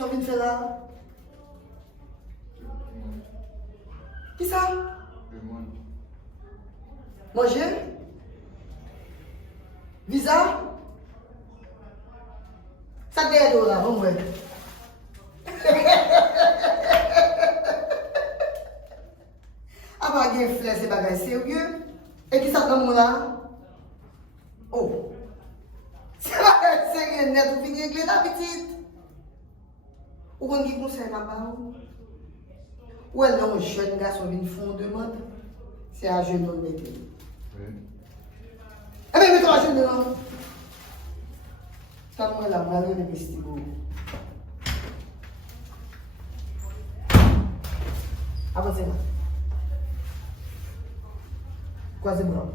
So vin fè la? Ki sa? Manje? Visa? Sa deye do la, bon mwen. Aba gen fle se bagay serye. E ki sa nan moun la? Oh. Se bagay serye net ou vini regle la petit. Ou kon ki konsen nan ba ou? Ou el nan jen gason vin fon demande? Se a jen non mette. Ebe mette a jen nan. Tan mwen la malen de vestigo. Avancez là. Croisez-moi.